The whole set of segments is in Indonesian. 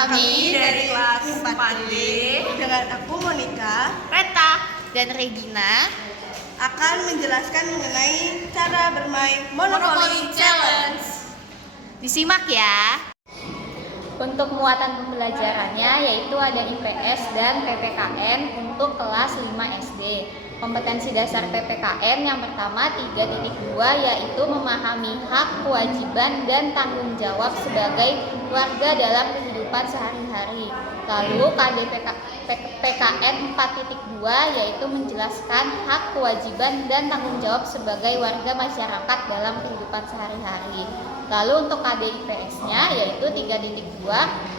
Kami dari kelas 4D dengan aku Monica Reta dan Regina akan menjelaskan mengenai cara bermain Monopoly Challenge. Disimak ya. Untuk muatan pembelajarannya yaitu ada IPS dan PPKN untuk kelas 5 SD. Kompetensi dasar PPKN yang pertama 3.2 yaitu memahami hak, kewajiban, dan tanggung jawab sebagai warga dalam kehidupan sehari-hari. Lalu PKN 4.2 yaitu menjelaskan hak, kewajiban, dan tanggung jawab sebagai warga masyarakat dalam kehidupan sehari-hari. Lalu untuk KDIPS-nya yaitu 3.2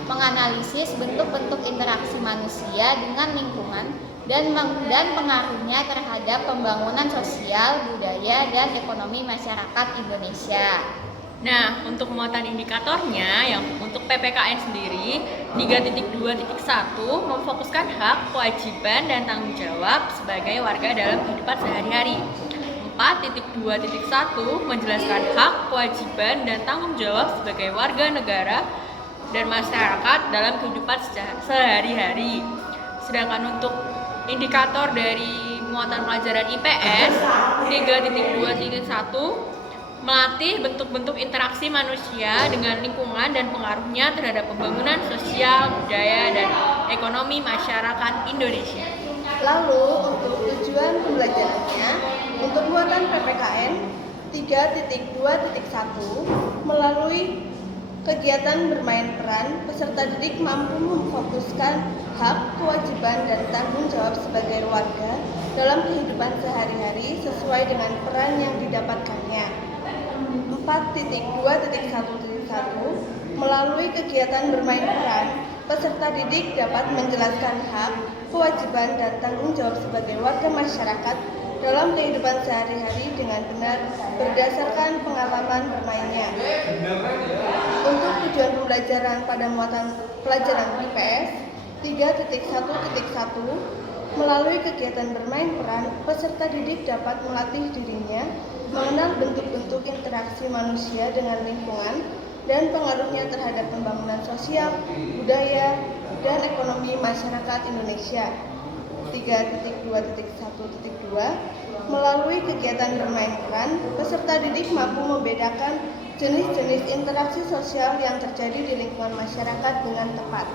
menganalisis bentuk-bentuk interaksi manusia dengan lingkungan dan pengaruhnya terhadap pembangunan sosial, budaya, dan ekonomi masyarakat Indonesia. Nah, untuk muatan indikatornya yang untuk PPKN sendiri 3.2.1 memfokuskan hak, kewajiban, dan tanggung jawab sebagai warga dalam kehidupan sehari-hari. 4.2.1 menjelaskan hak, kewajiban, dan tanggung jawab sebagai warga negara dan masyarakat dalam kehidupan sehari-hari. Sedangkan untuk indikator dari muatan pelajaran IPS 3.2.1 melatih bentuk-bentuk interaksi manusia dengan lingkungan dan pengaruhnya terhadap pembangunan sosial, budaya, dan ekonomi masyarakat Indonesia. Lalu untuk tujuan pembelajarannya, untuk muatan PPKN 3.2.1 melalui kegiatan bermain peran, peserta didik mampu memfokuskan hak, kewajiban, dan tanggung jawab sebagai warga dalam kehidupan sehari-hari sesuai dengan peran yang didapatkannya. 4.2.1.1 melalui kegiatan bermain peran, peserta didik dapat menjelaskan hak, kewajiban, dan tanggung jawab sebagai warga masyarakat dalam kehidupan sehari-hari dengan benar berdasarkan pengalaman bermainnya. Untuk tujuan pembelajaran pada muatan pelajaran IPS 3.1.1 melalui kegiatan bermain peran, peserta didik dapat melatih dirinya mengenal bentuk-bentuk interaksi manusia dengan lingkungan dan pengaruhnya terhadap pembangunan sosial, budaya, dan ekonomi masyarakat Indonesia. 3.2.1.2 melalui kegiatan bermain peran, peserta didik mampu membedakan jenis-jenis interaksi sosial yang terjadi di lingkungan masyarakat dengan tepat.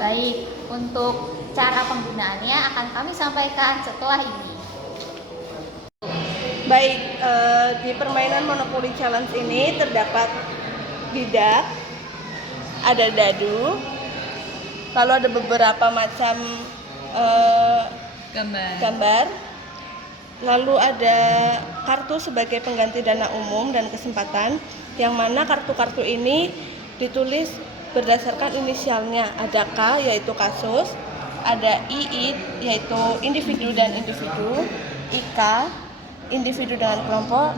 Baik, untuk cara penggunaannya akan kami sampaikan setelah ini. Baik, di permainan Monopoly Challenge ini terdapat bidak, ada dadu, lalu ada beberapa macam gambar, lalu ada kartu sebagai pengganti dana umum dan kesempatan, yang mana kartu-kartu ini ditulis berdasarkan inisialnya. Ada K yaitu kasus, ada II yaitu individu dan individu, IK individu dengan kelompok,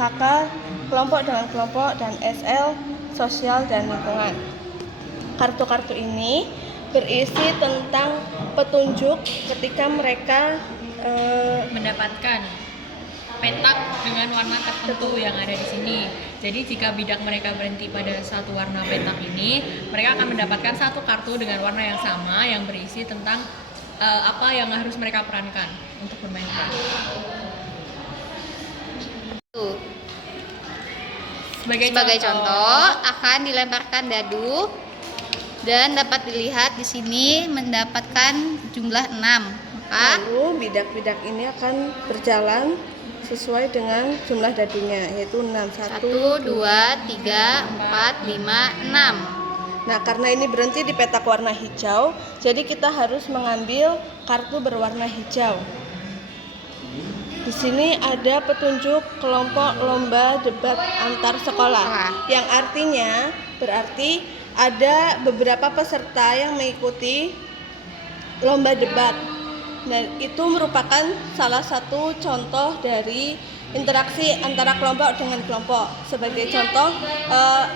KK kelompok dengan kelompok, dan SL sosial dan lingkungan. Kartu-kartu ini berisi tentang petunjuk ketika mereka Mendapatkan petak dengan warna tertentu yang ada di sini. Jadi jika bidak mereka berhenti pada satu warna petak ini, mereka akan mendapatkan satu kartu dengan warna yang sama yang berisi tentang apa yang harus mereka perankan untuk bermain peran. Sebagai contoh akan dilemparkan dadu dan dapat dilihat di sini mendapatkan jumlah 6. Lalu bidak-bidak ini akan berjalan sesuai dengan jumlah dadunya, yaitu 6. 1, 2, 3, 4, 5, 6. Nah, karena ini berhenti di petak warna hijau, jadi kita harus mengambil kartu berwarna hijau. Di sini ada petunjuk kelompok lomba debat antar sekolah, yang artinya berarti ada beberapa peserta yang mengikuti lomba debat. Dan itu merupakan salah satu contoh dari interaksi antara kelompok dengan kelompok. Sebagai contoh,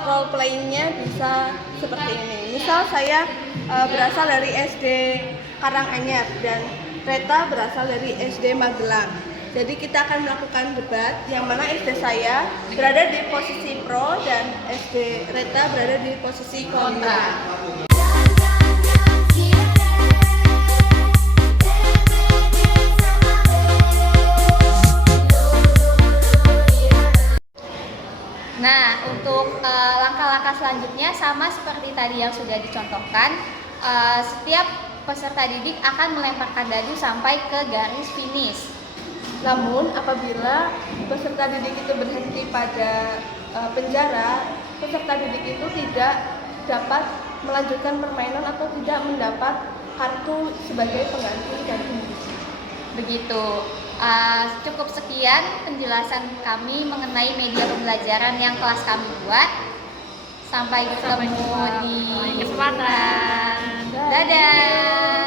role playing-nya bisa seperti ini. Misal saya berasal dari SD Karanganyar dan Reta berasal dari SD Magelang. Jadi kita akan melakukan debat yang mana SD saya berada di posisi pro dan SD Reta berada di posisi kontra. Nah, untuk langkah-langkah selanjutnya sama seperti tadi yang sudah dicontohkan, setiap peserta didik akan melemparkan dadu sampai ke garis finish. Namun apabila peserta didik itu berhenti pada penjara, peserta didik itu tidak dapat melanjutkan permainan atau tidak mendapat kartu sebagai pengganti dadu. Begitu. Cukup sekian penjelasan kami mengenai media pembelajaran yang kelas kami buat. Sampai ketemu di kesempatan. Dadah.